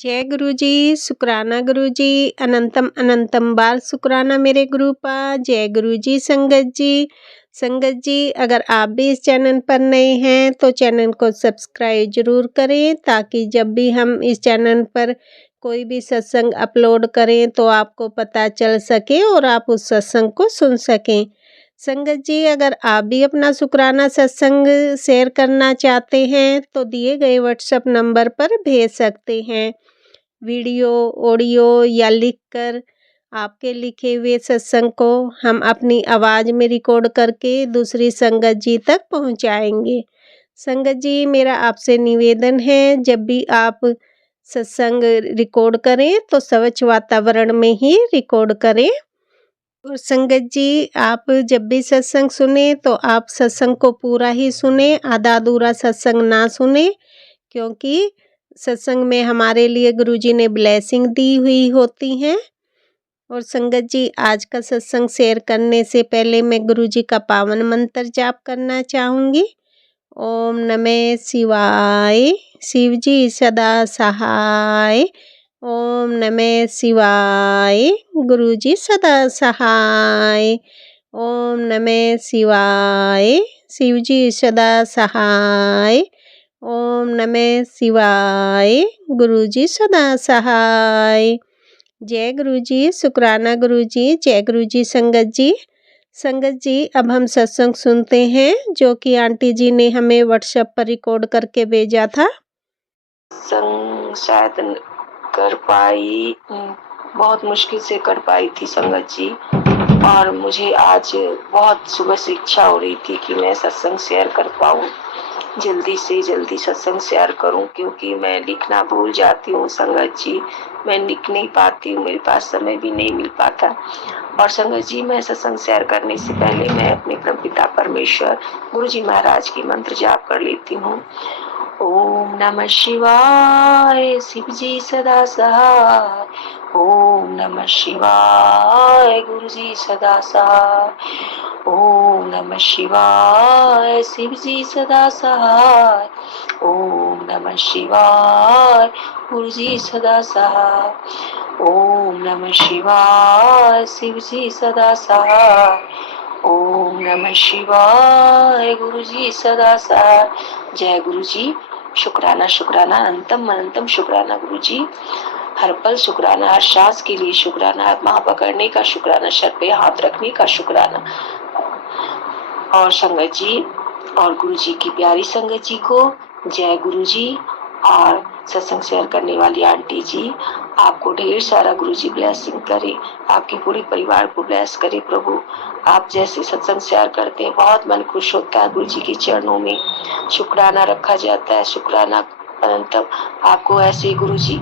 जय गुरु जी, शुक्राना गुरु जी, अनंतम अनंतम बार शुक्राना मेरे गुरुपा। जय गुरु जी। संगत जी अगर आप भी इस चैनल पर नए हैं तो चैनल को सब्सक्राइब जरूर करें, ताकि जब भी हम इस चैनल पर कोई भी सत्संग अपलोड करें तो आपको पता चल सके और आप उस सत्संग को सुन सकें। संगत जी अगर आप भी अपना शुक्राना सत्संग शेयर करना चाहते हैं तो दिए गए व्हाट्सएप नंबर पर भेज सकते हैं। वीडियो, ऑडियो या लिखकर आपके लिखे हुए सत्संग को हम अपनी आवाज़ में रिकॉर्ड करके दूसरी संगत जी तक पहुंचाएंगे। संगत जी मेरा आपसे निवेदन है, जब भी आप सत्संग रिकॉर्ड करें तो स्वच्छ वातावरण में ही रिकॉर्ड करें। और संगत जी आप जब भी सत्संग सुने तो आप सत्संग को पूरा ही सुने, आधा अधूरा सत्संग ना सुने, क्योंकि सत्संग में हमारे लिए गुरुजी ने ब्लेसिंग दी हुई होती हैं। और संगत जी आज का सत्संग शेयर करने से पहले मैं गुरुजी का पावन मंत्र जाप करना चाहूँगी। ओम नमः शिवाय, शिव जी सदा सहाय। ओम नमः शिवाय, गुरुजी सदा सहाय। ओम नमः शिवाय, शिव जी सदा सहाय। ओम नमः शिवाय, गुरुजी सदा सहाय। जय गुरुजी, शुक्राना गुरुजी। जय गुरुजी। संगत जी अब हम सत्संग सुनते हैं जो कि आंटी जी ने हमें व्हाट्सएप पर रिकॉर्ड करके भेजा था। संग शायद कर पाई, बहुत मुश्किल से कर पाई थी संगत जी। और मुझे आज बहुत सुबह से इच्छा हो रही थी कि मैं सत्संग शेयर कर पाऊँ, जल्दी से जल्दी सत्संग शेयर करूं, क्योंकि मैं लिखना भूल जाती हूँ संगत जी। मैं लिख नहीं पाती हूँ, मेरे पास समय भी नहीं मिल पाता। और संगत जी मैं सत्संग शेयर करने से पहले मैं अपने परमपिता परमेश्वर गुरु जी महाराज की मंत्र जाप कर लेती हूँ। ओम नमः शिवाय, शिव जी सदा सहाय। ओम नमः शिवाय, गुरु जी सदा सहाय। ओम नमः शिवाय, शिव जी सदा सहाय। ओम नमः शिवाय, गुरु जी सदा सहाय। ओम नमः शिवाय, शिव जी सदा सहाय। ओम नमः शिवाय, गुरु जी सदा सहाय। जय गुरु जी। शुक्राना शुक्राना अनंतम अनंतम शुक्राना गुरु जी। हर पल शुक्राना, हर सांस के लिए शुक्राना, हाथ पकड़ने का शुक्राना, सर पे हाथ रखने का शुक्राना। और संगत जी और गुरु जी की प्यारी संगत जी को जय गुरु जी। और सत्संग शेयर करने वाली आंटी जी, आपको ढेर सारा गुरु जी ब्लेसिंग करे, आपके पूरे परिवार को ब्लेस करे प्रभु। आप जैसे सत्संग शेयर करते हैं बहुत मन खुश होता है, गुरु जी के चरणों में शुक्राना रखा जाता है। शुक्राना अनंतम। आपको ऐसे गुरु जी,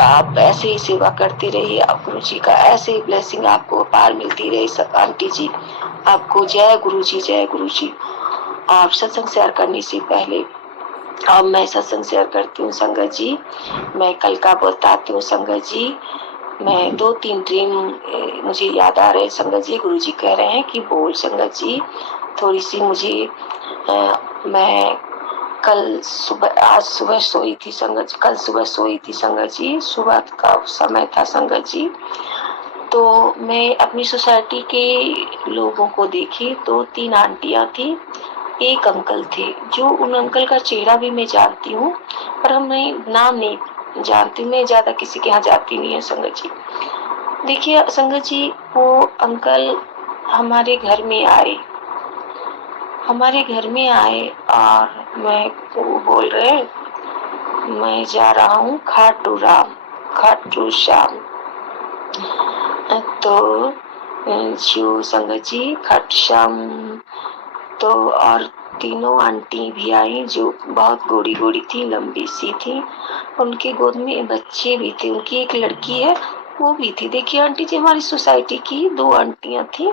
आप ऐसे ही सेवा करते रहिए, आप गुरु जी का ऐसे ही ब्लेसिंग आपको अपार मिलती रहे। सब आंटी जी आपको जय गुरु जी, जय गुरु जी। आप सत्संग शेयर करने से पहले अब मैं सत्संग शेयर करती हूँ संगत जी। मैं कल का बताती हूँ संगत जी। मैं 2-3 ड्रीम मुझे याद आ रहे संगत जी। गुरु जी कह रहे हैं कि बोल संगत जी थोड़ी सी मुझे मैं कल सुबह, आज सुबह सोई थी संगत जी, कल सुबह सोई थी संगत जी। सुबह का समय था संगत जी। तो मैं अपनी सोसाइटी के लोगों को देखी तो 3 आंटियां थी, एक अंकल थे, जो उन अंकल का चेहरा भी मैं जानती हूँ, पर हम नाम नहीं जानती। मैं ज्यादा किसी के यहाँ जाती नहीं है संगत जी। देखिए संगत जी, वो अंकल हमारे घर में आए और वो बोल रहे मैं जा रहा हूँ खाटू श्याम। तो जो संगत जी खाटू श्याम, तो और तीनों आंटी भी आई जो बहुत गोरी गोरी थी, लंबी सी थी। उनके गोद में बच्चे भी थे, उनकी एक लड़की है वो भी थी। देखिए आंटी जी, हमारी सोसाइटी की 2 आंटियां थी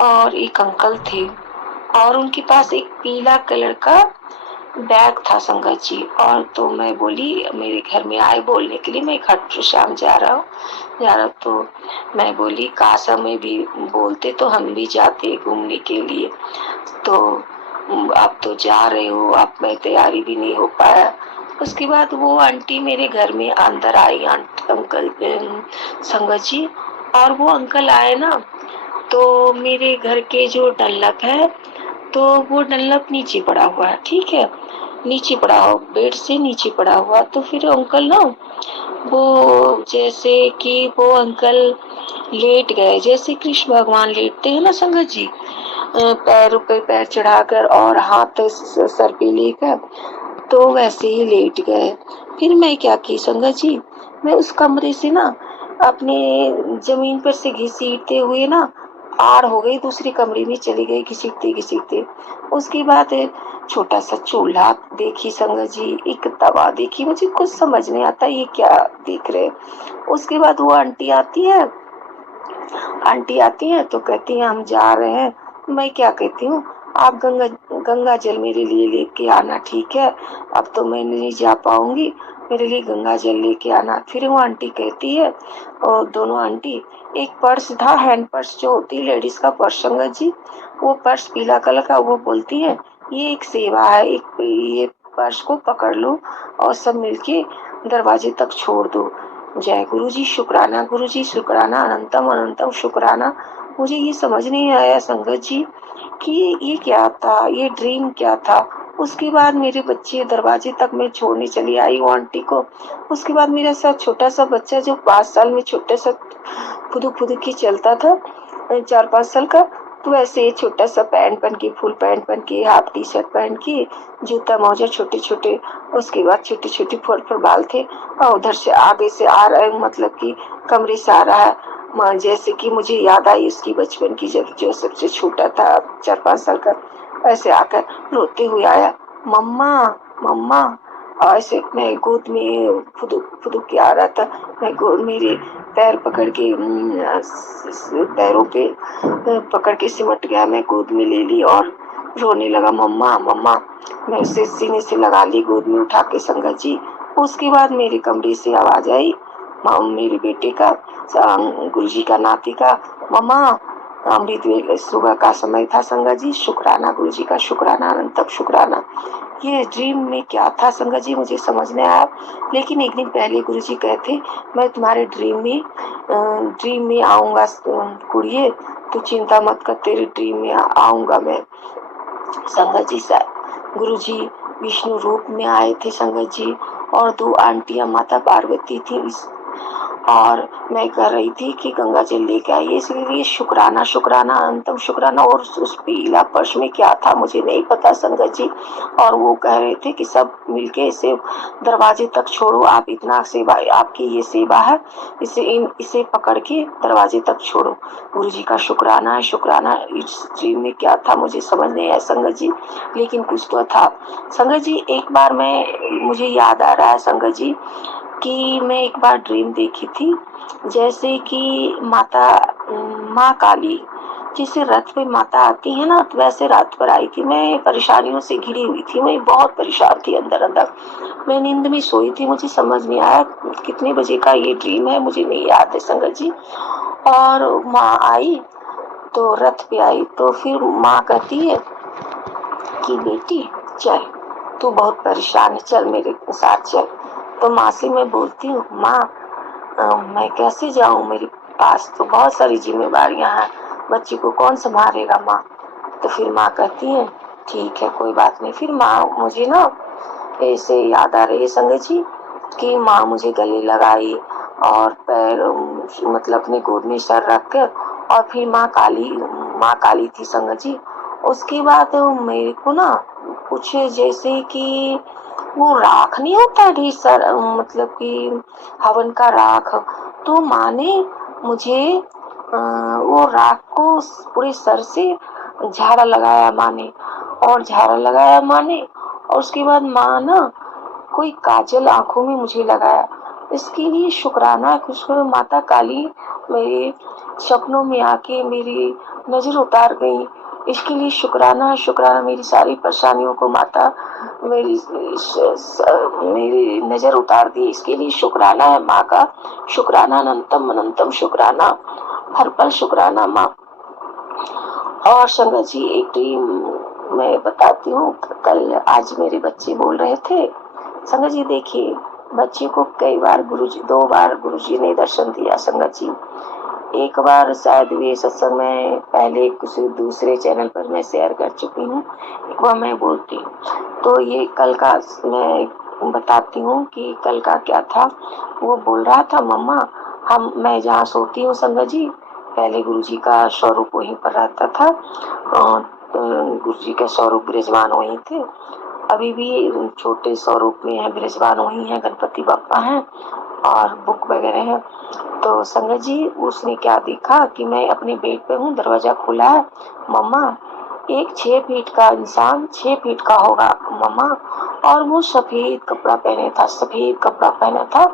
और एक अंकल थे, और उनके पास एक पीला कलर का बैग था संगत जी। और तो मैं बोली, मेरे घर में आए बोलने के लिए मैं खाटू श्याम जा रहा हूँ। तो मैं बोली काश हमें भी बोलते तो हम भी जाते घूमने के लिए। तो आप तो जा रहे हो, आप में तैयारी भी नहीं हो पाया। उसके बाद वो आंटी मेरे घर में अंदर आई, अंकल संगत जी। और वो अंकल आए ना, तो मेरे घर के जो डल्लप है, तो वो डल्लप नीचे पड़ा हुआ है, ठीक है, नीचे पड़ा हो, बेड से नीचे पड़ा हुआ। तो फिर अंकल ना, वो जैसे कि वो अंकल लेट गए, जैसे कृष्ण भगवान लेटते हैं ना संगत जी, पैरों पे पैर चढ़ाकर और हाथ सर पे लेकर, तो वैसे ही लेट गए। फिर मैं क्या की संगत जी, मैं उस कमरे से ना अपने जमीन पर से घसीटते हुए ना आड़ हो गई, दूसरे कमरे में चली गई घसीटते घसीटते। उसके बाद छोटा सा चूल्हा देखी संगत जी, एक तवा देखी, मुझे कुछ समझ नहीं आता ये क्या देख रहे। उसके बाद वो आंटी आती है तो कहती है हम जा रहे हैं। मैं क्या कहती हूँ, आप गंगा गंगा जल मेरे लिए लेके आना, ठीक है, अब तो मैं नहीं जा पाऊंगी, मेरे लिए गंगा जल लेके आना। फिर वो आंटी कहती है, और दोनों आंटी, एक पर्स था, हैंड पर्स जो होती है लेडीज का पर्स संगत जी, वो पर्स पीला कलर का, वो बोलती है ये एक सेवा है, एक ये पर्स को पकड़ लो और सब मिलके दरवाजे तक छोड़ दो। जय गुरु जी, शुक्राना गुरु जी, शुक्राना, अनंतम अनंतम शुक्राना। मुझे ये समझ नहीं आया संगत जी कि ये क्या था, ये ड्रीम क्या था। उसके बाद मेरे बच्चे दरवाजे तक मैं छोड़ने चली आई वो आंटी को। उसके बाद मेरा सा छोटा सा बच्चा जो 5 साल में छोटे सा फुदुक फुदुक के चलता था, 4-5 साल का, तो ऐसे छोटा सा पैंट पहन के, फुल पैंट पहन के, हाफ टी शर्ट पहन के, जूता मोजा छोटे छोटे, उसके बाद छोटे छोटे फोर बाल थे, और उधर से आगे से आ रहा है, मतलब कि कमरे से आ रहा है। जैसे कि मुझे याद आई उसकी बचपन की, जब जो सबसे छोटा था 4-5 साल का, ऐसे आकर रोते हुए आया, मम्मा मम्मा। और ऐसे मैं गोद में फुदुक फुदुक के आ रहा था, मैं गोद मेरे पैर पकड़ के पैरों पे पकड़ के सिमट गया, मैं गोद में ले ली और रोने लगा, मम्मा मम्मा। मैं उसे सीने से लगा ली, गोद में उठा के संगत जी। उसके बाद मेरे कमरे से आवाज आई, मेरे बेटे का, गुरुजी का नाती का, मम्मा अमृत वेले सुबह का समय था संगत जी, शुक्राना गुरुजी का, शुक्राना अनंतम शुक्राना। ये ड्रीम में क्या था संगत जी मुझे समझ नहीं आया। लेकिन एक दिन पहले गुरुजी कहते, मैं तुम्हारे ड्रीम में आऊंगा कुड़िए, तू चिंता मत कर, तेरे ड्रीम में आऊंगा मैं। संगत जी गुरुजी विष्णु रूप में आए थे संगत जी, और 2 आंटियां माता पार्वती थी, और मैं कह रही थी कि गंगा जल लेके आइए, इसलिए शुक्राना शुक्राना अनंतम शुक्राना। और उस पीला पर्स में क्या था मुझे नहीं पता संगत जी, और वो कह रहे थे कि सब मिलके इसे दरवाजे तक छोड़ो, आप इतना सेवा, आपकी ये सेवा है, इसे पकड़ के दरवाजे तक छोड़ो। गुरु जी का शुक्राना है, शुक्राना। इस ड्रीम में क्या था मुझे समझ नहीं आया संगत जी, लेकिन कुछ तो था संगत जी। एक बार मुझे याद आ रहा है संगत जी कि मैं एक बार ड्रीम देखी थी, जैसे कि माँ काली, जैसे रथ पे माता आती है ना, तो वैसे रात पर आई थी। मैं परेशानियों से घिरी हुई थी, मैं बहुत परेशान थी अंदर अंदर। मैं नींद में सोई थी, मुझे समझ नहीं आया कितने बजे का ये ड्रीम है, मुझे नहीं याद है संगत जी। और माँ आई तो रथ पे आई, तो फिर माँ कहती है कि बेटी चल, तू बहुत परेशान है, चल मेरे साथ चल। तो माँ से मैं बोलती हूँ, माँ मैं कैसे जाऊँ, मेरे पास तो बहुत सारी जिम्मेवारियाँ हैं, बच्ची को कौन संभालेगा माँ। तो फिर माँ कहती है ठीक है कोई बात नहीं। फिर माँ मुझे ना ऐसे याद आ रही है संगत जी कि माँ मुझे गले लगाई और पैर मतलब अपने गोद में सर रख कर, और फिर माँ काली थी संगत जी। उसके बाद मेरे को ना कुछ जैसे कि वो राख नहीं होता ढेर सारा, मतलब कि हवन का राख, तो माँ ने मुझे वो राख को पूरे सर से झाड़ा लगाया माँ ने, और झाड़ा लगाया माँ ने, और उसके बाद माँ ना कोई काजल आंखों में मुझे लगाया। इसके लिए शुक्राना खुशखबर, माता काली मेरे सपनों में आके मेरी नजर उतार गई, इसके लिए शुक्राना शुक्राना। मेरी सारी परेशानियों को माता मेरी नजर उतार दी, इसके लिए शुक्राना है माँ का, शुक्राना अनंतम अनंतम शुक्राना, हर पल शुक्राना माँ। और संगत जी एक ड्रीम मैं बताती हूँ, कल आज मेरे बच्चे बोल रहे थे संगत जी देखिए, बच्चे को कई बार गुरुजी 2 बार गुरुजी ने दर्शन दिया संगत जी। एक बार शायद ये सत्संग में पहले किसी दूसरे चैनल पर मैं शेयर कर चुकी हूँ, एक बार मैं बोलती हूँ। तो ये कल का मैं बताती हूँ कि कल का क्या था। वो बोल रहा था, मम्मा मैं जहाँ सोती हूँ संगत जी, पहले गुरुजी का स्वरूप वहीं पर रहता था और गुरुजी के स्वरूप विराजमान वहीं थे, अभी भी छोटे स्वरूप में है, विराजमान वहीं है, गणपति बप्पा हैं और बुक वगैरह है। तो संगत जी उसने क्या देखा कि मैं अपने बेड पे हूँ, दरवाजा खुला है, मम्मा एक 6 फीट का इंसान 6 फीट का होगा मम्मा, और वो सफेद कपड़ा पहने था, सफेद कपड़ा पहना था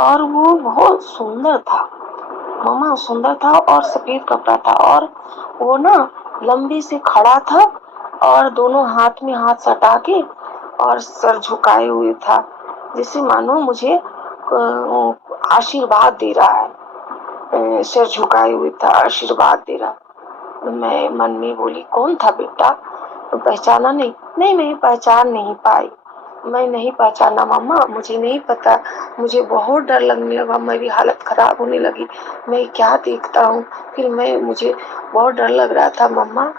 और वो बहुत सुंदर था मम्मा, सुंदर था और सफेद कपड़ा था, और वो ना लंबे से खड़ा था और दोनों हाथ में हाथ सटा के और सर झुकाए हुए था, जैसे मानो मुझे आशीर्वाद दे रहा है। सिर झुकाए हुए था, आशीर्वाद दे रहा। मैं मन में बोली, कौन था बेटा? तो पहचाना नहीं? नहीं, मैं पहचान नहीं पाई, मैं नहीं पहचाना मम्मा, मुझे नहीं पता, मुझे बहुत डर लगने लगा, मेरी हालत खराब होने लगी, मैं क्या देखता हूँ, फिर मुझे बहुत डर लग रहा था मम्मा।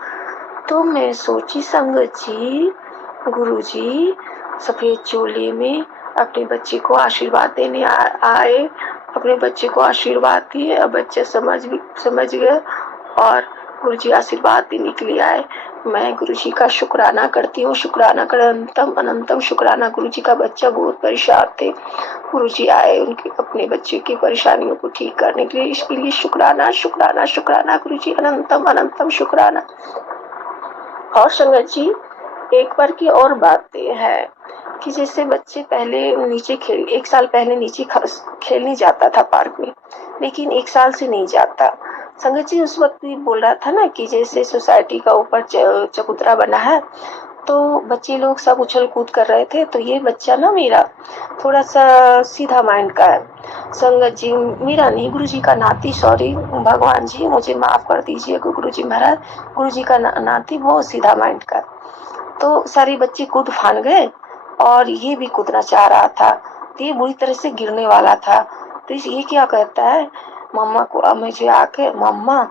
तो मैं सोची संगत जी, गुरुजी सफेद चोले में अपने बच्चे को आशीर्वाद देने आए, अपने बच्चे को आशीर्वाद दिए, अब बच्चा समझ गया और गुरुजी आशीर्वाद देने के लिए आए। मैं गुरुजी का शुक्राना करती हूँ, शुक्राना कर अनंतम अनंतम शुक्राना। गुरुजी का बच्चा बहुत परेशान थे, गुरुजी आए उनके अपने बच्चे की परेशानियों को ठीक करने के लिए, इसके लिए शुक्राना शुक्राना शुक्राना गुरुजी, अनंतम अनंतम शुक्राना। और संगत जी एक बार की और बात है कि जैसे बच्चे पहले नीचे 1 साल पहले नीचे खेलने जाता था पार्क में, लेकिन 1 साल से नहीं जाता। संगत जी उस वक्त भी बोल रहा था ना कि जैसे सोसाइटी का ऊपर चबूतरा बना है, तो बच्चे लोग सब उछल कूद कर रहे थे, तो ये बच्चा ना मेरा थोड़ा सा सीधा माइंड का है संगत जी, मेरा नहीं, गुरुजी का नाती, सॉरी भगवान जी मुझे माफ कर दीजिए गुरुजी महाराज, गुरुजी का नाती बहुत सीधा माइंड का। तो सारे बच्चे कूद फान गए और ये भी कूदना चाह रहा था, तो ये बुरी तरह से गिरने वाला था। तो ये क्या कहता है मम्मा को, मुझे आके, मम्मा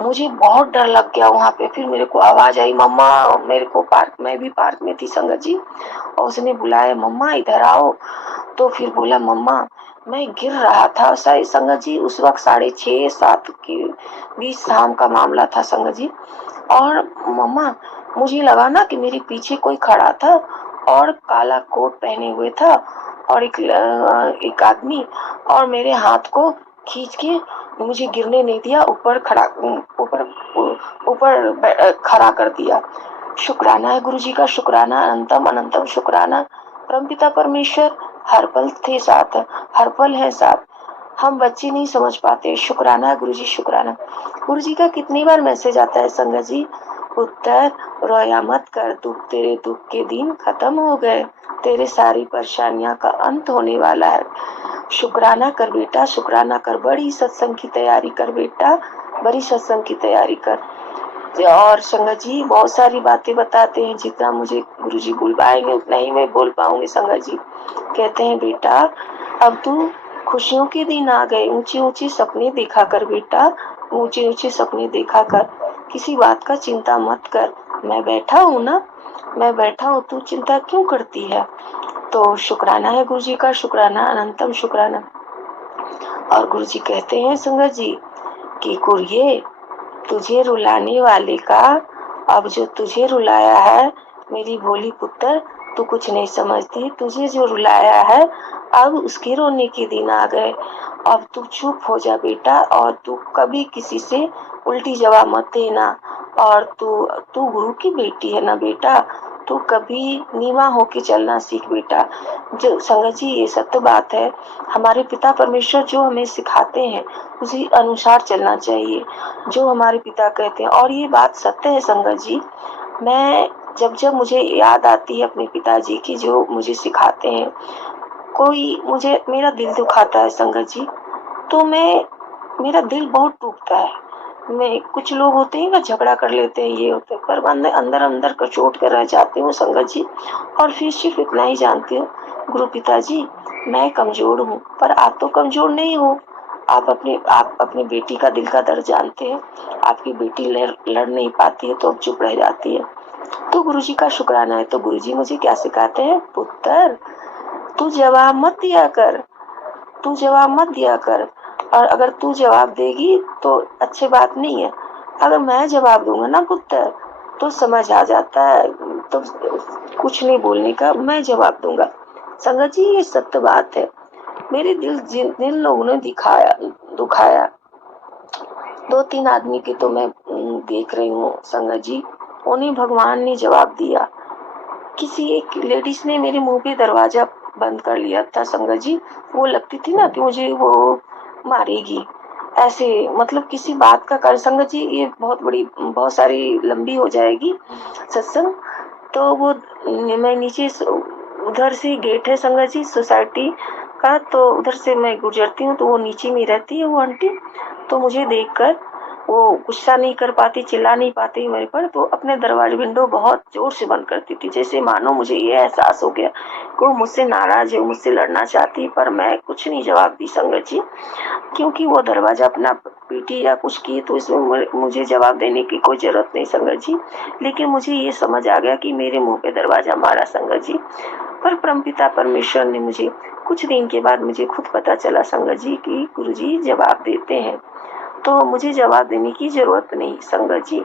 मुझे बहुत डर लग गया वहाँ पे, फिर मेरे को आवाज आई, मम्मा मेरे को पार्क में भी पार्क में थी संगत जी, और उसने बुलाया, मम्मा इधर आओ। तो फिर बोला, मम्मा मैं गिर रहा था संगत जी, उस वक्त 6:30-7 के बीच शाम का मामला था संगत जी, और मम्मा मुझे लगा ना कि मेरे पीछे कोई खड़ा था और काला कोट पहने हुए था और एक आदमी, और मेरे हाथ को खींच के मुझे गिरने नहीं दिया, ऊपर खड़ा कर दिया। शुक्राना है गुरुजी का, शुक्राना अनंतम अनंतम शुक्राना। परमपिता परमेश्वर हर पल थे साथ, हर पल है साथ, हम बच्चे नहीं समझ पाते। शुक्राना गुरुजी, शुक्राना। गुरुजी का कितनी बार मैसेज आता है संगत जी, उत्तर, रोया मत कर, तेरे दुख के दिन खत्म हो गए, तेरे सारी परेशानियां का अंत होने वाला है। शुक्राना कर बेटा, शुक्राना कर, बड़ी सत्संग की तैयारी कर बेटा, बड़ी सत्संग की तैयारी कर। और संगत जी बहुत सारी बातें बताते हैं, जितना मुझे गुरुजी बुलवाएंगे उतना ही मैं बोल पाऊंगी संगत जी। कहते हैं बेटा अब तू खुशियों के दिन आ गए, ऊंचे ऊंचे सपने देखा कर बेटा, ऊंचे ऊंचे सपने देखा कर, किसी बात का चिंता मत कर, मैं बैठा हूँ ना, मैं बैठा हूँ, तू चिंता क्यों करती है। तो शुक्राना है गुरुजी का, शुक्राना अनंतम शुक्राना। और गुरुजी कहते हैं संगत जी कि कुरिये तुझे रुलाने वाले का, अब जो तुझे रुलाया है मेरी भोली पुत्र, तू कुछ नहीं समझती, तुझे जो रुलाया है अब उसके रोने के दिन आ गए, अब तू चुप हो जा बेटा, और तू कभी किसी से उल्टी जवाब मत देना, और तू गुरु की बेटी है ना बेटा, तू कभी नीवा होके चलना सीख बेटा। जो संगत जी ये सत्य बात है, हमारे पिता परमेश्वर जो हमें सिखाते हैं उसी अनुसार चलना चाहिए, जो हमारे पिता कहते हैं, और ये बात सत्य है संगत जी। मैं जब मुझे याद आती है अपने पिताजी की जो मुझे सिखाते हैं, कोई मुझे मेरा दिल दुखाता है संगत जी, तो मेरा दिल बहुत टूटता है, मैं कुछ लोग होते हैं ना झगड़ा कर लेते हैं, ये होते हैं, पर अंदर अंदर अंदर कचोट कर रह जाती हूँ संगत जी। और फिर सिर्फ इतना ही जानती हूँ, गुरु पिताजी मैं कमजोर हूँ, पर आप तो कमजोर नहीं हो। आप अपनी बेटी का दिल का दर्द जानते हैं। आपकी बेटी लड़ नहीं पाती है तो अब चुप रह जाती है, तो गुरुजी का शुक्राना है। तो गुरुजी मुझे क्या सिखाते हैं, पुत्र तू जवाब मत दिया कर, तू जवाब मत दिया कर। और अगर तू जवाब देगी तो अच्छी बात नहीं है। अगर मैं जवाब दूंगा ना पुत्र तो समझ आ जाता है, तो कुछ नहीं बोलने का, मैं जवाब दूंगा। संगत जी ये सत्य बात है। मेरे दिल जिन लोगों ने दुखाया 2-3 आदमी के तो मैं देख रही हूँ संगत जी, उन्हें भगवान ने जवाब दिया। किसी एक लेडीज ने मेरे मुंह पे दरवाजा बंद कर लिया था संगत जी। वो लगती थी ना कि मुझे वो मारेगी, ऐसे मतलब किसी बात का कर संगत जी, ये बहुत सारी लंबी हो जाएगी सत्संग। तो वो मैं नीचे उधर से गेट है संगत जी सोसाइटी का, तो उधर से मैं गुजरती हूँ, तो वो नीचे में रहती है वो आंटी। तो मुझे देखकर वो गुस्सा नहीं कर पाती, चिल्ला नहीं पाती मेरे पर, तो अपने दरवाजे विंडो बहुत जोर से बंद करती थी, जैसे मानो मुझे ये एहसास हो गया कि वो मुझसे नाराज है, मुझसे लड़ना चाहती। पर मैं कुछ नहीं जवाब दी संगत जी, क्योंकि वो दरवाजा अपना पीटी या कुछ की, तो इसमें मुझे जवाब देने की कोई जरूरत नहीं संगत जी। लेकिन मुझे ये समझ आ गया कि मेरे मुंह पे दरवाजा मारा संगत जी। पर परमपिता परमेश्वर ने मुझे कुछ दिन के बाद मुझे खुद पता चला संगत जी कि गुरुजी जवाब देते हैं, तो मुझे जवाब देने की जरूरत नहीं संगत जी।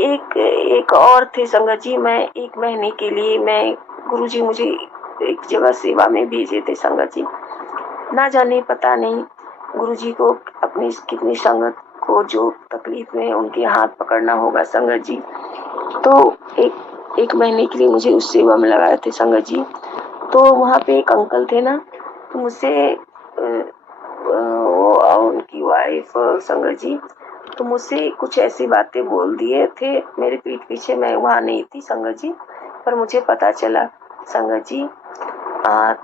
एक और थे संगत जी, मैं 1 महीने के लिए गुरुजी मुझे एक जगह सेवा में भेजे थे संगत जी। ना जाने पता नहीं गुरुजी को अपनी कितनी संगत को जो तकलीफ में उनके हाथ पकड़ना होगा संगत जी। तो एक महीने के लिए मुझे उस सेवा में लगाए थे संगत जी। तो वहाँ पे एक अंकल थे ना, तो मुझसे उनकी वाइफ संगत जी, तो मुझसे कुछ ऐसी बातें बोल दिए थे मेरे पीठ पीछे। मैं वहाँ नहीं थी संगत जी, पर मुझे पता चला संगत जी।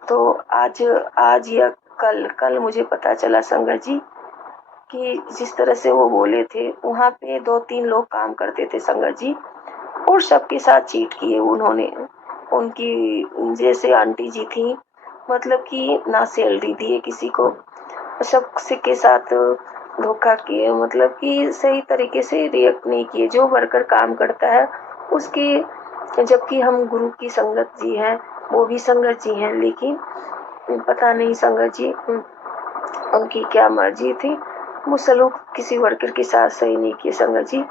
तो आज या कल मुझे पता चला संगत जी कि जिस तरह से वो बोले थे, वहाँ पे 2-3 लोग काम करते थे संगत जी, और सबके साथ चीट किए उन्होंने। उनकी जैसे आंटी जी थी, मतलब कि ना सैलरी दिए किसी को, सबसे के साथ धोखा किए, मतलब कि सही तरीके से रिएक्ट नहीं किए जो वर्कर काम करता है उसकी। जबकि हम गुरु की संगत जी हैं, वो भी संगत जी हैं, लेकिन पता नहीं संगत जी उनकी क्या मर्जी थी, वो सलूक किसी वर्कर के साथ सही नहीं किए संगत जी।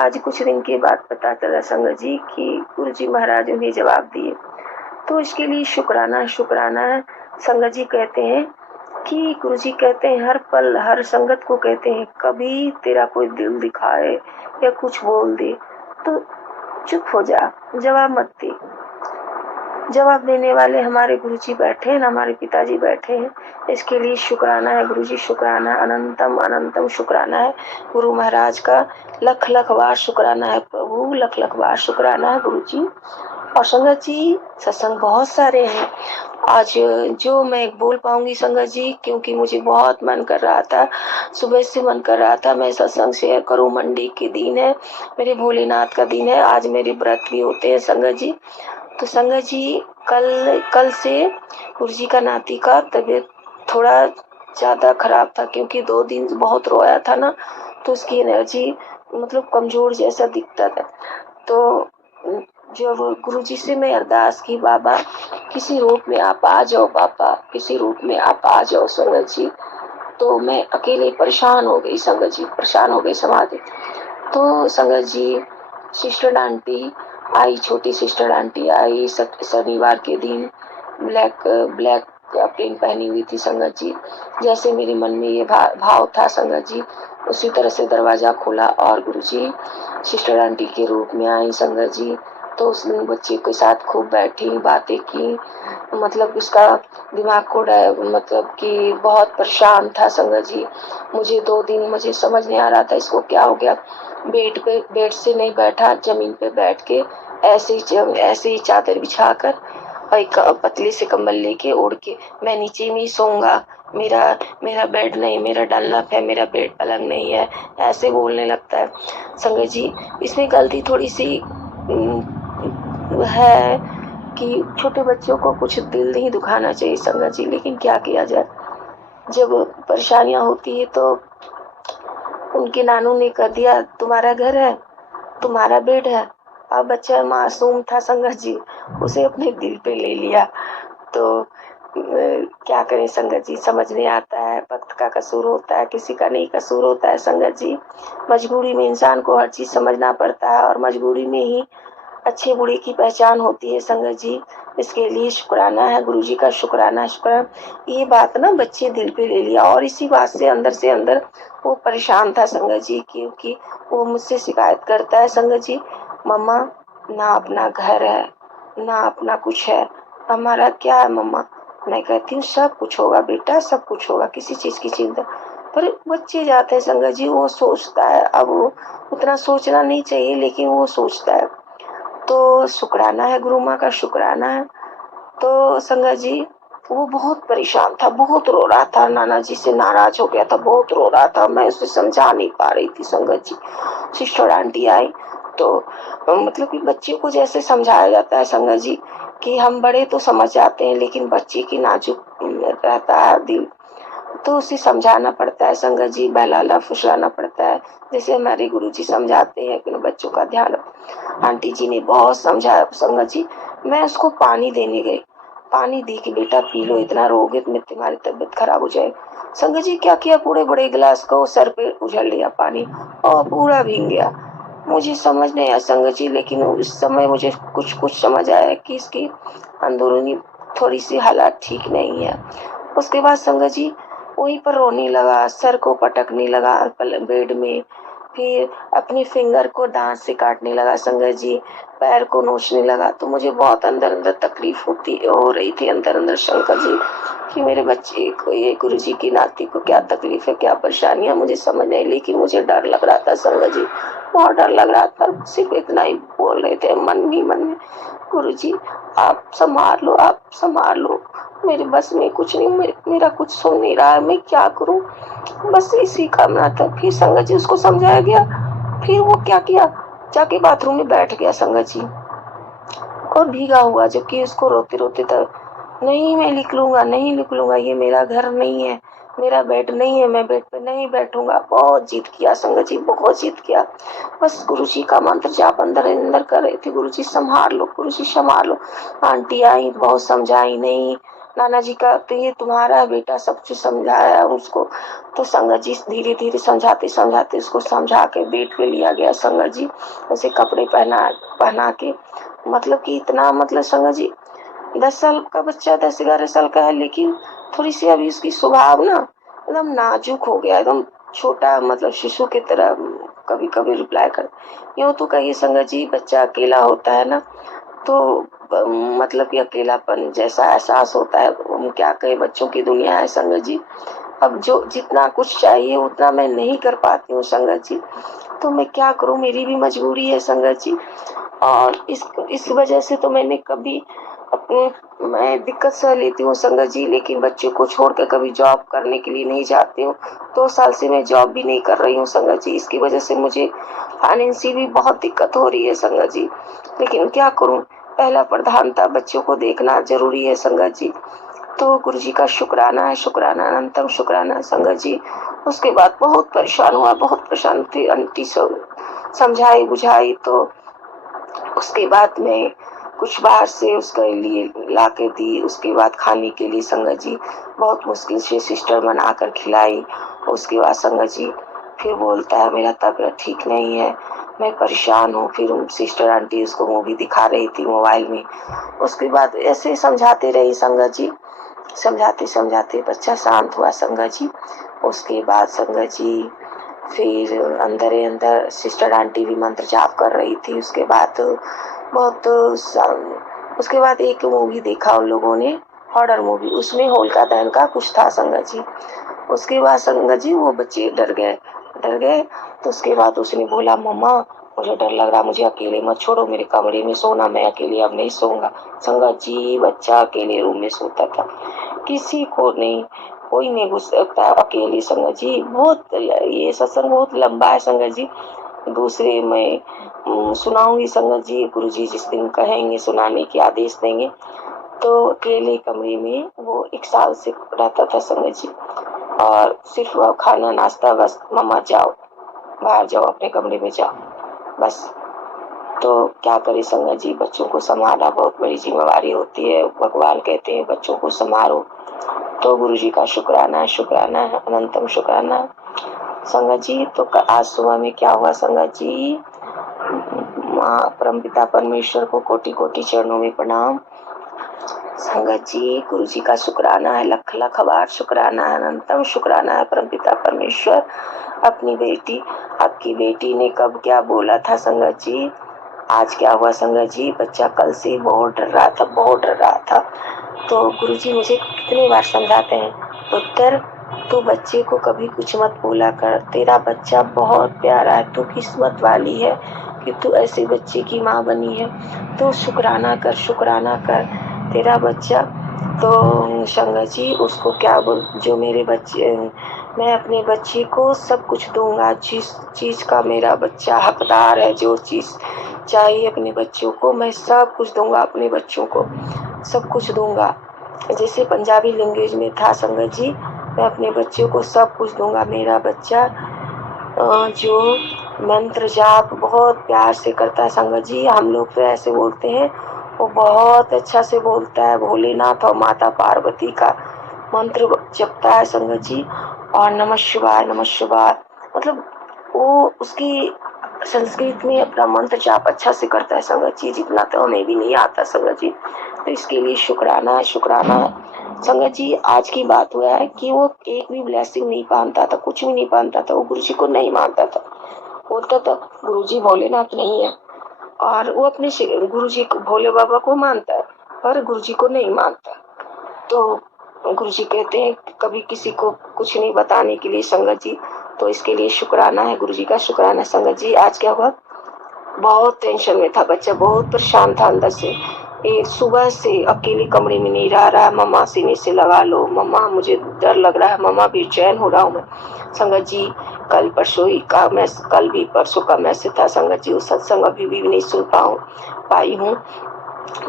आज कुछ दिन के बाद पता चला संगत जी कि गुरु जी महाराज उन्हें जवाब दिए, तो इसके लिए शुक्राना है संगत जी। कहते हैं कि गुरु जी कहते हैं हर पल हर संगत को कहते हैं, कभी तेरा कोई दिल दिखाए या कुछ बोल दे तो चुप हो जा, जवाब मत दे। जवाब देने वाले हमारे गुरुजी बैठे हैं, हमारे पिताजी बैठे हैं। इसके लिए शुक्राना है गुरुजी, शुक्राना, अनंतम अनंतम शुक्राना है गुरु महाराज का। लख लख बार शुक्राना है प्रभु, लख लख बार शुक्राना है गुरुजी। और संगत जी सत्संग बहुत सारे हैं आज जो मैं बोल पाऊंगी संगत जी, क्योंकि मुझे बहुत मन कर रहा था, सुबह से मन कर रहा था मैं सत्संग शेयर करूं। मंडी के दिन है, मेरे भोलेनाथ का दिन है, आज मेरे व्रत भी होते हैं संगत जी। तो संगत जी कल से गुरुजी का नाती का तबीयत थोड़ा ज़्यादा खराब था, क्योंकि 2 दिन बहुत रोया था ना, तो उसकी एनर्जी मतलब कमज़ोर जैसा दिखता था। तो जब गुरुजी से मैं अरदास की, बाबा किसी रूप में आप आ जाओ, बाबा किसी रूप में आप आ जाओ संगत जी, तो मैं अकेले परेशान हो गई संगत जी, परेशान हो गई समाधि। तो संगत जी सिस्टर आंटी आई, छोटी सिस्टर आंटी आई शनिवार के दिन, ब्लैक प्लेन पहनी हुई थी संगत जी। जैसे मेरे मन में ये भाव था संगत जी, उसी तरह से दरवाजा खोला और गुरुजी सिस्टर आंटी के रूप में आई संगत जी। तो उसने बच्चे के साथ खूब बैठी, बातें की, मतलब उसका दिमाग को मतलब कि बहुत परेशान था संगत जी। मुझे 2 दिन मुझे समझ नहीं आ रहा था इसको क्या हो गया। बेड से नहीं बैठा, जमीन पे बैठ के ऐसे ही चादर बिछाकर एक पतले से कंबल लेके ओढ़ के मैं नीचे में ही सोऊंगा, मेरा मेरा बेड नहीं, मेरा डनलप है, मेरा बेड पलंग नहीं है, ऐसे बोलने लगता है। संगत जी, इसमें गलती थोड़ी सी है कि छोटे बच्चों को कुछ दिल नहीं दुखाना चाहिए संगत जी, लेकिन क्या किया जाए, जब परेशानियां होती है तो उनके नानू ने कर दिया, तुम्हारा घर है, तुम्हारा बेड है। अब बच्चा मासूम था संगत जी, उसे अपने दिल पे ले लिया। तो क्या करें संगत जी, समझ नहीं आता है, वक्त का कसूर होता है, किसी का नहीं कसूर होता है संगत जी। मजबूरी में इंसान को हर चीज समझना पड़ता है और मजबूरी में ही अच्छे बुरे की पहचान होती है संगत जी। इसके लिए शुक्राना है, गुरु जी का शुक्राना है, शुक्राना। ये बात ना बच्चे दिल पे ले लिया और इसी बात से अंदर वो परेशान था संगत जी, क्योंकि वो मुझसे शिकायत करता है संगत जी, मम्मा ना अपना घर है ना अपना कुछ है, हमारा क्या है मम्मा। मैं कहती हूँ सब कुछ होगा बेटा, सब कुछ होगा, किसी चीज की चिंता। पर बच्चे जाते हैं संगत जी, वो सोचता है, अब वो उतना सोचना नहीं चाहिए लेकिन वो सोचता है। तो शुक्राना है, गुरु माँ का शुक्राना है। तो संगत जी वो बहुत परेशान था, बहुत रो रहा था, नाना जी से नाराज हो गया था, बहुत रो रहा था, मैं उसे समझा नहीं पा रही थी संगत जी। सिस्टर आंटी आई तो मतलब कि बच्चे को जैसे समझाया जाता है संगत जी, कि हम बड़े तो समझ जाते हैं लेकिन बच्चे की नाजुक रहता है दिल, तो उसे समझाना पड़ता है संगत जी, बहलाना फुसलाना पड़ता है, जैसे हमारे गुरुजी समझाते हैं कि बच्चों का ध्यान रखो। आंटी जी ने बहुत समझाया संगत जी। मैं उसको पानी देने गई, पानी दी कि बेटा पी लो, इतना रोगे तो तुम्हारी तबीयत खराब हो जाएगी। संगत जी क्या किया, पूरे बड़े गिलास को सर पे उछल लिया पानी और पूरा भीग गया। मुझे समझ नहीं आया संगत जी, लेकिन उस समय मुझे कुछ कुछ समझ आया कि इसकी अंदरूनी थोड़ी सी हालात ठीक नहीं है। उसके बाद संगत जी वहीं पर रोने लगा, सर को पटकने लगा बेड में, फिर अपनी फिंगर को दांत से काटने लगा संगत जी, पैर को नोचने लगा। तो मुझे बहुत अंदर अंदर तकलीफ हो रही थी अंदर अंदर शंकर जी, कि मेरे बच्चे को, ये गुरु जी की नाती को क्या तकलीफ है, क्या परेशानियां, मुझे समझ नहीं। लेकिन मुझे डर लग रहा था संगत जी, बहुत डर लग रहा था। सिर्फ इतना ही बोल रहे थे मन ही मन में, गुरु जी आप संभाल लो, आप संभाल लो, मेरे बस में कुछ नहीं, मेरा कुछ सुन नहीं रहा है, मैं क्या करूं। बस इसी कामना था। फिर संगत जी उसको समझाया गया, फिर वो क्या किया, जाके बाथरूम में बैठ गया संगत जी, और भीगा हुआ, जबकि उसको रोते रोते था, नहीं मैं निकलूंगा, नहीं निकलूंगा, ये मेरा घर नहीं है, मेरा बेड नहीं है, मैं बेड पे नहीं बैठूंगा। बहुत जिद किया संगत जी, बहुत जिद किया। बस गुरु जी का मंत्र जाप अंदर अंदर कर रहे थे, गुरु जी संभाल लो, गुरु जी संभाल लो। आंटी आई, बहुत समझाई, नहीं नाना जी का तो ये तुम्हारा बेटा, सब कुछ समझाया उसको। तो संगत जी धीरे धीरे समझाते समझाते उसको समझा के बेड पे लिया गया संगत जी, उसे कपड़े पहना के, मतलब कि इतना, मतलब संगत जी 10 साल का बच्चा, 10-11 साल का है, लेकिन थोड़ी सी अभी उसकी स्वभाव ना एकदम नाजुक हो गया, एकदम छोटा, मतलब शिशु की तरह कभी कभी रिप्लाई कर। यूँ तो कहिए संगत जी, बच्चा अकेला होता है ना, तो मतलब कि अकेलापन जैसा एहसास होता है। हम क्या कहें, बच्चों की दुनिया है संगत जी। अब जो जितना कुछ चाहिए उतना मैं नहीं कर पाती हूँ संगत जी, तो मैं क्या करूँ, मेरी भी मजबूरी है संगत जी। और इस वजह से तो मैंने कभी अपने, मैं दिक्कत सह लेती हूँ संगत जी, लेकिन बच्चे को छोड़ कर कभी जॉब करने के लिए नहीं जाती हूँ। 2 साल से मैं जॉब भी नहीं कर रही हूँ संगत जी, इसकी वजह से मुझे फाइनेंशियली भी बहुत दिक्कत हो रही है संगत जी, लेकिन क्या करूँ, पहला प्रधानता बच्चों को देखना जरूरी है संगत जी। तो गुरु जी का शुक्राना है, शुक्राना अनंतम शुक्राना संगत जी। उसके बाद बहुत परेशान हुआ, बहुत परेशान थी, आंटी समझाई बुझाई, तो उसके बाद में कुछ बाहर से उसके लिए ला के दी। उसके बाद खाने के लिए संगत जी बहुत मुश्किल से सिस्टर बना कर खिलाई। उसके बाद संगत जी फिर बोलता है मेरा तबीयत ठीक नहीं है, मैं परेशान हूँ। फिर सिस्टर आंटी उसको मूवी दिखा रही थी मोबाइल में। उसके बाद ऐसे समझाते रही संगत जी, समझाते समझाते बच्चा शांत हुआ संगत जी। उसके बाद संगत जी फिर अंदर ही अंदर सिस्टर आंटी भी मंत्र जाप कर रही थी। उसके बाद बहुत उसके बाद एक मूवी देखा उन लोगों ने, हॉरर मूवी, उसमें होलिका दहन का कुछ था संगत जी। उसके बाद संगत जी वो बच्चे डर गए। तो उसके बाद उसने बोला मम्मा मुझे डर लग रहा, मुझे अकेले मत छोड़ो, मेरे कमरे में सोना, मैं अकेले अब नहीं सोऊंगा। संगत जी, बच्चा अकेले रूम में सोता था, किसी को नहीं, कोई नहीं घुस सकता अकेले। संगत जी, बहुत ये सत्संग बहुत लंबा है संगत जी, दूसरे मैं सुनाऊंगी संगत जी। गुरु जी जिस दिन कहेंगे सुनाने के आदेश देंगे, तो अकेले कमरे में वो 1 साल से रहता था संगत जी, और सिर्फ खाना नाश्ता, बस मम्मा जाओ बाहर जाओ, अपने कमरे में जाओ, बस। तो क्या करे संगत जी, बच्चों को संभालना बहुत बड़ी जिम्मेवारी होती है। भगवान कहते हैं बच्चों को संभालो, तो गुरु जी का शुक्राना है, शुक्राना है, अनंतम शुक्राना है संगत जी। तो आज सुबह में क्या हुआ संगत जी, परमपिता परमेश्वर को कोटि कोटि चरणों में प्रणाम संगत जी। गुरु जी का शुक्राना है, लख लख बार शुक्राना है, अनंतम शुक्राना है परमपिता परमेश्वर। अपनी बेटी, आपकी बेटी ने कब क्या बोला था संगत जी, आज क्या हुआ संगत जी, बच्चा कल से बहुत डर रहा था, बहुत डर रहा था। तो गुरु जी मुझे कितनी बार समझाते हैं, पुत्र तू बच्चे को कभी कुछ मत बोला कर, तेरा बच्चा बहुत प्यारा है, तू किस्मत वाली है कि तू ऐसे बच्चे की माँ बनी है, तो शुक्राना कर, शुक्राना कर तेरा बच्चा। तो संगत जी उसको क्या बोल, जो मेरे बच्चे, मैं अपने बच्चे को सब कुछ दूंगा, जिस चीज़ का मेरा बच्चा हकदार है, जो चीज़ चाहिए अपने बच्चों को, मैं सब कुछ दूंगा, अपने बच्चों को सब कुछ दूंगा। जैसे पंजाबी लैंग्वेज में था संगत जी, मैं अपने बच्चों को सब कुछ दूंगा। मेरा बच्चा जो मंत्र जाप बहुत प्यार से करता है संगत जी, हम लोग तो ऐसे बोलते हैं, वो बहुत अच्छा से बोलता है, भोलेनाथ और माता पार्वती का मंत्र जपता है संगत जी, और नमः शिवाय, नमः शिवाय, मतलब वो उसकी संस्कृत में अपना मंत्र जाप अच्छा से करता है संगत जी, जितना तो हमें भी नहीं आता संगत जी। तो इसके लिए शुक्राना, शुक्राना संगत जी। आज की बात हुआ है कि वो एक भी ब्लेसिंग नहीं पाता था, कुछ भी नहीं पाता था, वो गुरु जी को नहीं मानता था, बोलता था गुरु जी भोलेनाथ नहीं है, और वो अपने गुरु जी को, भोले बाबा को मानता है, पर गुरु जी को नहीं मानता। तो गुरु जी कहते हैं कभी किसी को कुछ नहीं बताने के लिए संगत जी, तो इसके लिए शुक्राना है, गुरु जी का शुक्राना संगत जी। आज क्या हुआ, बहुत टेंशन में था बच्चा, बहुत परेशान था अंदर से, सुबह से अकेले कमरे में नहीं रह रहा है, मम्मा सीने से लगा लो, मम्मा मुझे डर लग रहा है, मम्मा बेचैन हो रहा हूँ मैं संगत जी। कल परसों ही का कल भी परसों का मैसेज था संगत जी, वो सत्संग अभी भी नहीं सुन पाई हूँ।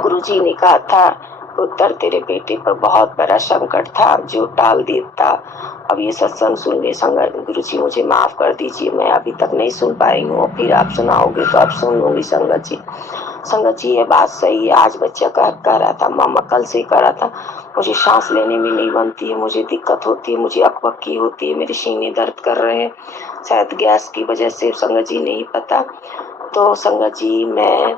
गुरु जी ने कहा था पुत्र तेरे बेटे पर बहुत बड़ा संकट था जो टाल देता, अब ये सत्संग सुन ले संगत, गुरु जी मुझे माफ कर दीजिए, मैं अभी तक नहीं सुन पाई हूँ, फिर आप सुनाओगे तो आप सुन लूंगी संगत जी। संगत जी ये बात सही है, आज बच्चा कह रहा था, मामा कल से कह रहा था मुझे सांस लेने में नहीं बनती है, मुझे दिक्कत होती है, मुझे अकबकी होती है, मेरे सीने दर्द कर रहे हैं, शायद गैस की वजह से, संगत जी नहीं पता। तो संगत जी मैं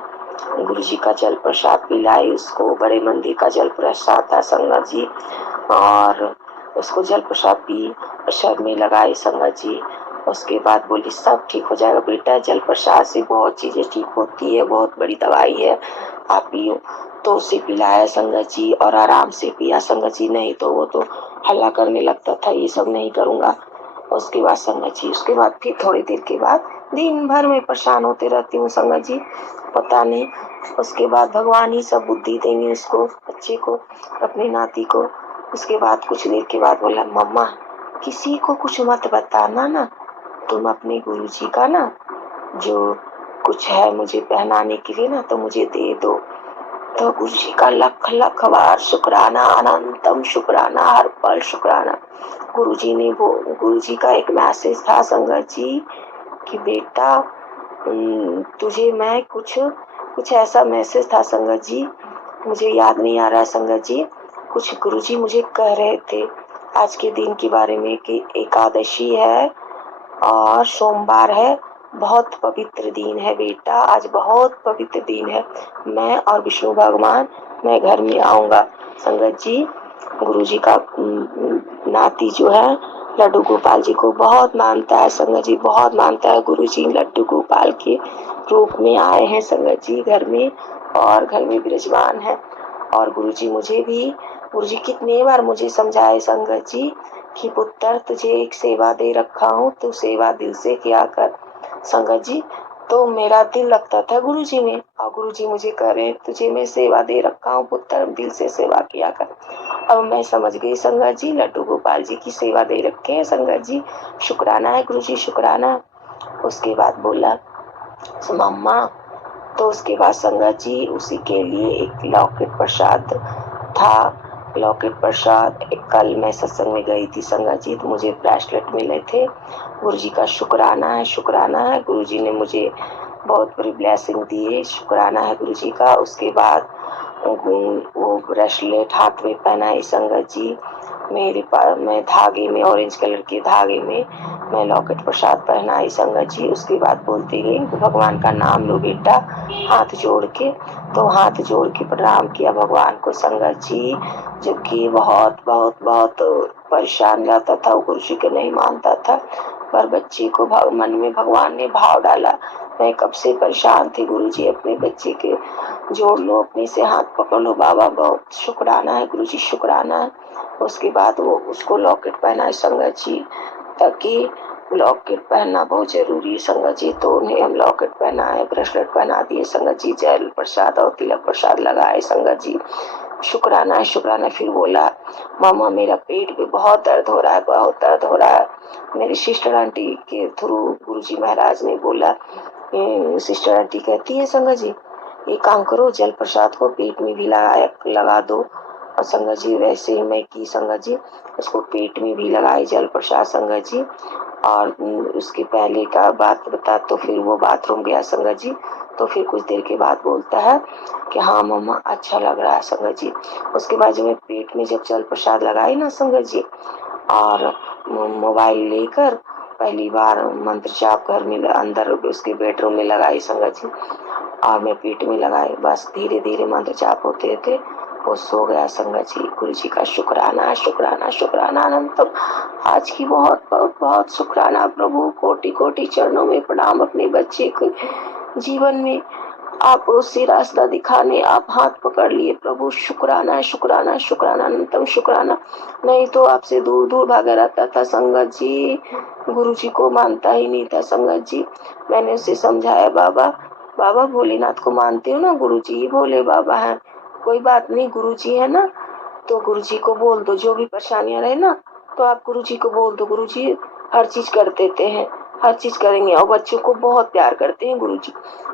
गुरु जी का जल प्रसाद पिलाई उसको, बड़े मंदिर का जल प्रसाद था संगत जी, और उसको जल प्रसाद पी, सर में लगाई संगत जी। उसके बाद बोली सब ठीक हो जाएगा बेटा, जल प्रसाद से बहुत चीज़ें ठीक होती है, बहुत बड़ी दवाई है, आप पियो। तो उसे पिलाया संगत जी, और आराम से पिया संगत जी, नहीं तो वो तो हल्ला करने लगता था, ये सब नहीं करूँगा। उसके बाद संगत जी, उसके बाद फिर थोड़ी देर के बाद दिन भर में परेशान होते रहती हूँ संगत जी, पता नहीं। उसके बाद भगवान ही सब बुद्धि देंगे उसको, बच्चे को, अपने नाती को। उसके बाद कुछ देर के बाद बोला मम्मा किसी को कुछ मत बताना ना, तुम अपने गुरु जी का ना जो कुछ है मुझे पहनाने के लिए ना, तो मुझे दे दो। तो गुरु जी का लख लख बार शुक्राना, अनंतम शुक्राना, हर पल शुक्राना। गुरु जी का एक मैसेज था संगत जी कि बेटा तुझे मैं कुछ ऐसा मैसेज था संगत जी, मुझे याद नहीं आ रहा है संगत जी, कुछ गुरु जी मुझे कह रहे थे आज के दिन के बारे में कि एकादशी है और सोमवार है, बहुत पवित्र दिन है बेटा, आज बहुत पवित्र दिन है, मैं और विष्णु भगवान मैं घर में आऊँगा संगत जी। गुरु जी का नाती जो है लड्डू गोपाल जी को बहुत मानता है संगत जी, बहुत मानता है। गुरु जी लड्डू गोपाल के रूप में आए हैं संगत जी घर में, और घर में विराजमान है। और गुरु जी कितने बार मुझे समझाए संगत जी कि पुत्र तुझे एक सेवा दे रखा हूँ, तू सेवा दिल से किया कर संगत जी। तो मेरा दिल लगता था गुरुजी में, और गुरुजी मुझे कह रहे तुझे मैं सेवा दे रखा हूँ पुत्र, दिल से सेवा किया कर। अब मैं समझ गई संगत जी, लड्डू गोपाल जी की सेवा दे रखे हैं संगत जी, शुक्राना है गुरुजी, शुक्राना। उसके बाद बोला मम्मा, तो उसके बाद संगत जी उसी के लिए एक लॉकेट प्रसाद था, लॉकेट प्रसाद। कल मैं सत्संग में गई थी संगत जी, तो मुझे ब्रेसलेट मिले थे। गुरुजी का शुक्राना है, शुक्राना है, गुरुजी ने मुझे बहुत बड़ी ब्लेसिंग दी है, शुक्राना है गुरुजी का। उसके बाद वो ब्रेसलेट हाथ में पहनाई संगत जी, मैं धागे में, ऑरेंज कलर के धागे में मैं लॉकेट प्रसाद पहनाई संगत जी। उसके बाद बोलती गई भगवान का नाम लो बेटा, हाथ जोड़ के। तो हाथ जोड़ के प्रणाम किया भगवान को संगत जी, जबकि बहुत बहुत बहुत परेशान रहता था, वो गुरुजी को नहीं मानता था, पर बच्चे को मन में भगवान ने भाव डाला। मैं कब से परेशान थी, गुरुजी अपने बच्चे के जोड़ लो, अपने से हाथ पकड़ लो बाबा, बहुत शुक्राना है गुरुजी, शुक्राना है। उसके बाद वो उसको लॉकेट पहनाए संगत जी, ताकि लॉकेट पहनना बहुत जरूरी है संगत जी। तो उन्हें हम लॉकेट पहनाए, ब्रेसलेट पहना दिए संगत जी, जल प्रसाद और तिलक प्रसाद लगाए संगत जी, शुक्राना है, शुक्राना। फिर बोला मामा मेरा पेट में बहुत दर्द हो रहा है, बहुत दर्द हो रहा है। मेरी सिस्टर आंटी के थ्रू गुरुजी महाराज ने बोला, सिस्टर आंटी कहती है संगत जी एक काम करो, जल प्रसाद को पेट में भी लगा दो। और संगत जी वैसे ही मैं की संगत जी, उसको पेट में भी लगाई जल प्रसाद संगत जी। और उसके पहले का बात बता, तो फिर वो बाथरूम गया संगत जी, तो फिर कुछ देर के बाद बोलता है कि हाँ मम्मा अच्छा लग रहा है संगत जी। उसके बाद जब मैं पेट में जब जल प्रसाद लगाई ना संगत जी, और मोबाइल लेकर पहली बार मंत्र जाप घर में अंदर उसके बेडरूम में लगाई संगत जी, और मैं पेट में लगाई, बस धीरे धीरे मंत्र जाप होते थे, वो सो गया संगत जी। गुरु जी का शुक्राना, शुक्राना, शुक्राना अनंतम। आज की बहुत बहुत बहुत शुक्राना प्रभु, कोटि कोटि चरणों में प्रणाम। अपने बच्चे के जीवन में आप उसे रास्ता दिखाने आप हाथ पकड़ लिए प्रभु, शुक्राना, शुक्राना, शुक्राना अनंतम शुक्राना। नहीं तो आपसे दूर दूर भागा रहता था संगत जी, गुरु जी को मानता ही नहीं था संगत जी। मैंने उसे समझाया बाबा, बाबा भोलेनाथ को मानते हो ना, गुरु जी भोले बाबा हैं, कोई बात नहीं, गुरु जी है ना, तो गुरु जी को बोल दो, जो भी परेशानियां रहे ना तो आप गुरु जी को बोल दो, गुरु जी हर चीज कर देते हैं, हर चीज करेंगे। और बच्चों को बहुत प्यार करते हैं गुरु जी।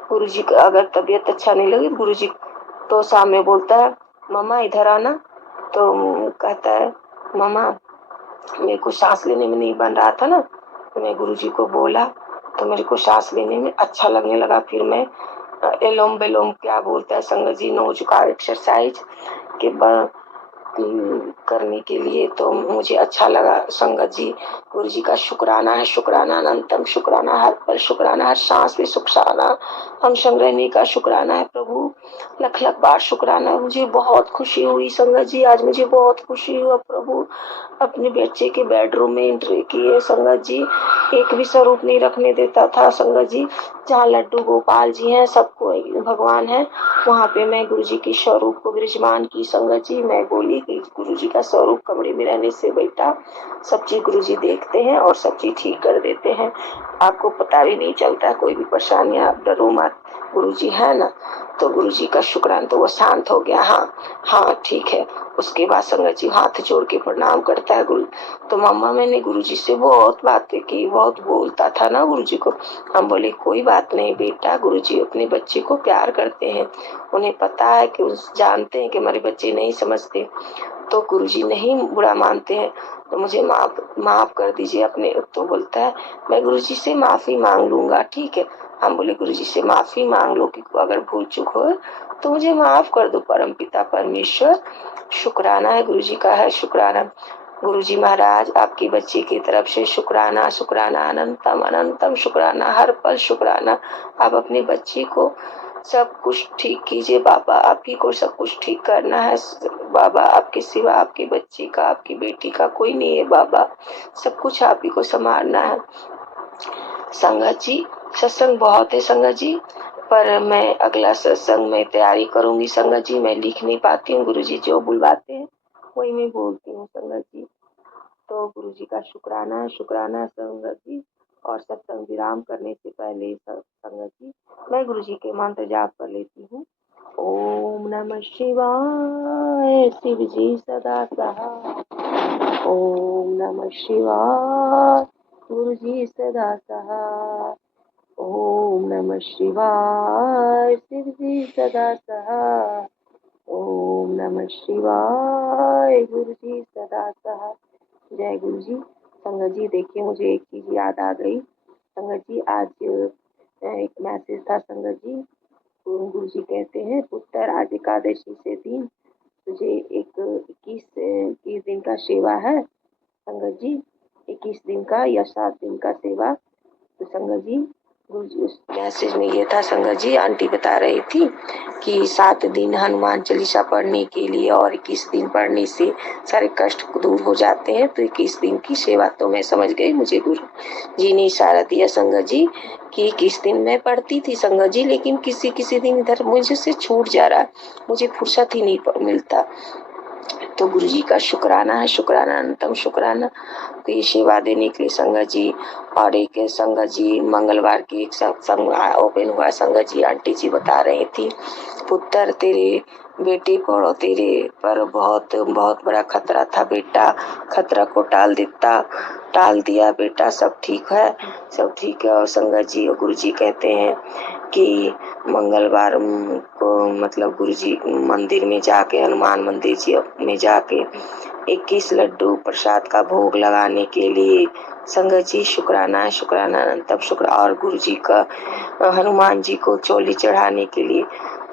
गुरु जी का अगर तबीयत अच्छा नहीं लगी गुरु जी तो सामने बोलता है मम्मा इधर आना, तो कहता है मम्मा मेरे को सांस लेने में नहीं बन रहा था ना, तो मैं गुरु जी को बोला तो मेरे को सांस लेने में अच्छा लगने लगा। फिर मैं एलोम बेलोम क्या बोलता है संगत जी, नो झुकाव एक्सरसाइज के करने के लिए, तो मुझे अच्छा लगा संगत जी। गुरु जी का शुक्राना है, शुक्राना अनंतम शुक्राना, हर पल शुक्राना, हर सांस में शुक्राना, हम संग रहने का शुक्राना है प्रभु, लख लख बार शुक्राना। मुझे बहुत खुशी हुई संगत जी, आज मुझे बहुत खुशी हुआ प्रभु। अपने बच्चे के बेडरूम में एंट्री किए संगत जी, एक भी स्वरूप नहीं रखने देता था संगत जी, जहाँ लड्डू गोपाल जी हैं, सबको भगवान है, वहाँ पे मैं गुरु जी के स्वरूप को विराजमान की संगत जी। मैं बोली कि गुरु जी का स्वरूप कमरे में रहने से बेटा सब चीज गुरु जी देखते हैं और सब चीज ठीक कर देते हैं, आपको पता भी नहीं चलता, कोई भी परेशानी आप डरो मत, गुरु जी है ना। तो गुरु जी का शुक्रान, तो वो शांत हो गया, हाँ हाँ ठीक है। उसके बाद संगत जी हाथ जोड़ के प्रणाम करता है गुरु। तो मम्मा मैंने गुरु जी से बहुत बातें की, बहुत बोलता था ना गुरु जी को। हम बोले कोई बात नहीं बेटा, गुरु जी अपने बच्चे को प्यार करते हैं, उन्हें पता है कि जानते हैं कि हमारे बच्चे नहीं समझते, तो गुरु जी नहीं बुरा मानते हैं, तो मुझे माफ कर दीजिए अपने। तो बोलता है मैं गुरु जी से माफी मांग लूंगा, ठीक है। हम बोले गुरु जी से माफी मांग लो कि अगर भूल चूक हो तो मुझे माफ कर दो परम पिता परमेश्वर। शुक्राना है गुरु जी का है, शुक्राना। गुरु जी महाराज आपके बच्चे की तरफ से शुक्राना, शुक्राना अनंतम अनंतम शुक्राना, हर पल शुक्राना। आप अपने बच्चे को सब कुछ ठीक कीजिए बाबा, आप ही को सब कुछ ठीक करना है बाबा, आपके सिवा आपके बच्चे का, आपकी बेटी का कोई नहीं है बाबा, सब कुछ आप ही को संभालना है। संगत जी सत्संग बहुत है संगत जी, पर मैं अगला सत्संग में तैयारी करूंगी संगत जी, मैं लिख नहीं पाती हूँ, गुरु जी जो बुलवाते हैं वही मैं बोलती हूँ संगत जी। तो गुरु जी का शुक्राना, शुक्राना संगत जी। और सत्संग विराम करने से पहले संगत जी मैं गुरु जी के मंत्र जाप कर लेती हूँ। ओम नमः शिवाय शिव जी सदा सहाय। ओम नमः शिवाय गुरु जी सदा सहाय। ओम नमः शिवाय शिव जी सदा सहाय। ओम नमः शिवाय गुरु जी सदा सहाय। जय गुरु जी। संगत जी देखिए मुझे एक चीज याद आ गई। संगत जी आज एक मैसेज था संगत जी। गुरु जी कहते हैं पुत्र आज एकादशी से दिन तुझे एक 21 दिन का सेवा है संगत जी। 21 दिन का या 7 दिन का सेवा। तो संगत जी गुरु जी उस मैसेज में ये था संगत जी, आंटी बता रही थी कि 7 दिन हनुमान चालीसा पढ़ने के लिए और 21 दिन पढ़ने से सारे कष्ट दूर हो जाते हैं। तो 21 दिन की सेवा तो मैं समझ गई। मुझे गुरु जी ने इशारा दिया संगत जी कि 21 दिन मैं पढ़ती थी संगत जी, लेकिन किसी दिन इधर मुझे से छूट जा रहा, मुझे फुर्सत ही नहीं मिलता। तो गुरु जी का शुक्राना है, शुक्राना अनंतम शुक्राना। तो ये सेवा देने के लिए संगत जी। और एक संगत जी मंगलवार की एक सत्संग ओपन हुआ संगत जी, आंटी जी बता रही थी पुत्र तेरे बेटे पर तेरे पर बहुत बहुत बड़ा खतरा था बेटा, खतरा को टाल दिया बेटा, सब ठीक है, सब ठीक है। और संगत जी और गुरु जी कहते हैं कि मंगलवार को मतलब गुरु जी मंदिर में जाके हनुमान मंदिर जी में जाके 21 लड्डू प्रसाद का भोग लगाने के लिए संगत जी शुक्राना शुक्राना अनंतम शुक्र। और गुरु जी का हनुमान जी को चोली चढ़ाने के लिए।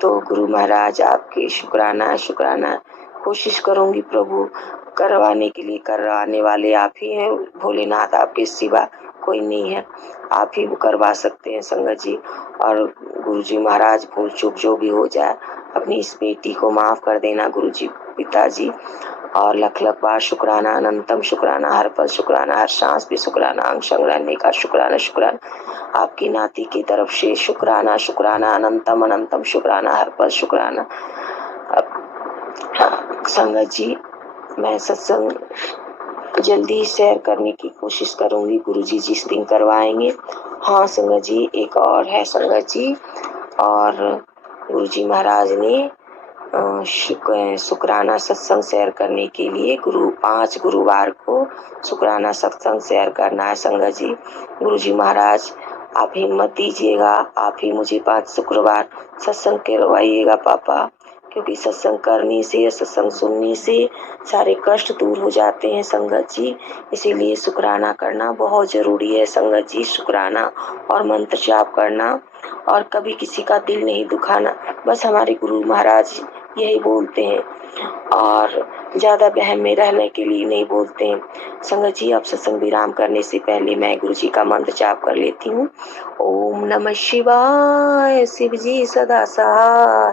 तो गुरु महाराज आपके शुक्राना शुक्राना। कोशिश करूंगी प्रभु करवाने के लिए, करवाने वाले आप ही हैं भोलेनाथ, आपके सिवा कोई नहीं है, आप ही करवा सकते हैं संगत जी। और गुरु जी महाराज भूल चूक जो भी हो जाए अपनी इस बेटी को माफ कर देना गुरु जी पिताजी। और लख लख बार शुक्राना अनंतम शुक्राना, हर पल शुक्राना, हर सांस पे शुक्राना, अंग संग रहने का शुक्राना शुक्राना, आपकी नाती की तरफ से शुक्राना शुक्राना अनंतम अनंतम शुक्राना, हर पल शुक्राना। संगत जी मैं सत्संग जल्दी शेयर करने की कोशिश करूंगी, गुरुजी जिस दिन करवाएंगे। हाँ संगत जी एक और है संगत जी, और गुरुजी महाराज ने शुक्राना सत्संग शेयर करने के लिए 5 गुरुवार को शुक्राना सत्संग शेयर करना है संगत जी। गुरुजी महाराज आप हिम्मत दीजिएगा, आप ही मुझे 5 शुक्रवार सत्संग करवाइएगा पापा, क्योंकि सत्संग करने से सत्संग सुनने से सारे कष्ट दूर हो जाते हैं संगत जी। इसीलिए शुक्राना करना बहुत जरूरी है संगत जी, शुक्राना और मंत्र जाप करना और कभी किसी का दिल नहीं दुखाना, बस हमारे गुरु महाराज यही बोलते हैं और ज्यादा बहम में रहने के लिए नहीं बोलते हैं संगत जी। अब सत्संग विराम करने से पहले मैं गुरु जी का मंत्र जाप कर लेती हूँ। ओम नमः शिवाय शिव जी सदा सहाय।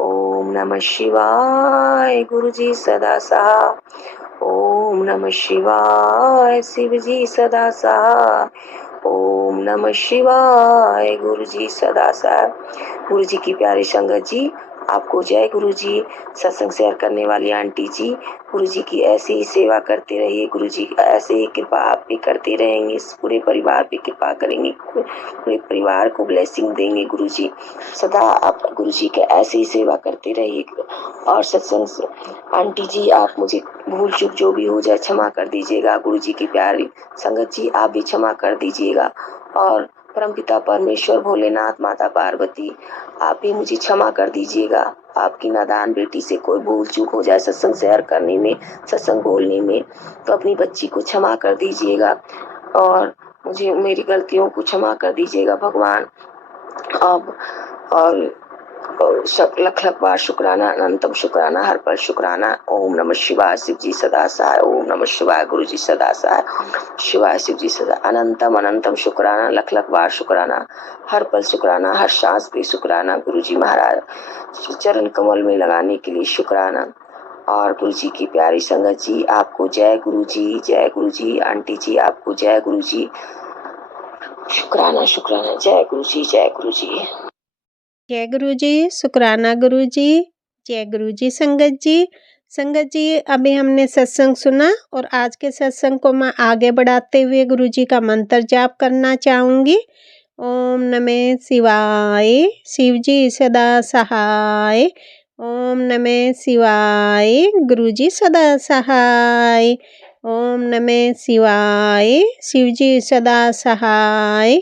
ओम नमः शिवाय गुरु जी सदा सहाय। ओम नमः शिवाय शिव जी सदा सहाय। ओम नमः शिवाय गुरु जी सदा सहाय। गुरु जी की प्यारी संगत जी आपको जय गुरु जी। सत्संग शेयर करने वाली आंटी जी, गुरु जी की ऐसे ही सेवा करते रहिए, गुरु जी ऐसे ही कृपा आप भी करते रहेंगे, पूरे परिवार पे कृपा करेंगे, पूरे परिवार को ब्लेसिंग देंगे गुरु जी। सदा आप गुरु जी के ऐसे ही सेवा करते रहिए। और सत्संग आंटी जी आप मुझे भूल चूक जो भी हो जाए क्षमा कर दीजिएगा, गुरु जी की प्यारी संगत जी आप भी क्षमा कर दीजिएगा। और परमपिता परमेश्वर भोलेनाथ माता पार्वती आप भी मुझे क्षमा कर दीजिएगा, आपकी नादान बेटी से कोई भूल चूक हो जाए सत्संग शेयर करने में, सत्संग बोलने में, तो अपनी बच्ची को क्षमा कर दीजिएगा और मुझे मेरी गलतियों को क्षमा कर दीजिएगा भगवान। अब और लख लख बार शुक्राना अनंतम शुक्राना, हर पल शुक्राना। ओम नमः शिवाय शिव जी सदा सहाय। ओम नमः शिवाय गुरु जी सदा सहाय। शिवाय शिव जी सदा अनंतम अनंतम शुक्राना, लख लख बार शुक्राना, हर पल शुक्राना, हर सांस पे शुक्राना। गुरु जी महाराज चरण कमल में लगाने के लिए शुक्राना। और गुरु जी की प्यारी संगत जी आपको जय गुरु जी, जय गुरु जी। आंटी जी आपको जय गुरु जी, शुक्राना शुक्राना, जय गुरु जी, जय गुरु जी। जय गुरु जी, शुक्राना गुरु जी, जय गुरु जी संगत जी। संगत जी, अभी हमने सत्संग सुना और आज के सत्संग को मैं आगे बढ़ाते हुए गुरुजी का मंत्र जाप करना चाहूँगी। ओम नमः शिवाय, शिव जी सदा सहाय। ओम नमः शिवाय, गुरुजी सदा सहाय। ओम नमः शिवाय, शिव जी सदा सहाय।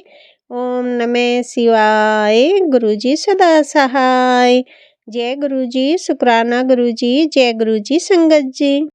ओम नमः शिवाय, गुरुजी सदा सहाय। जय गुरुजी, शुक्राना गुरुजी, जय गुरुजी संगत जी।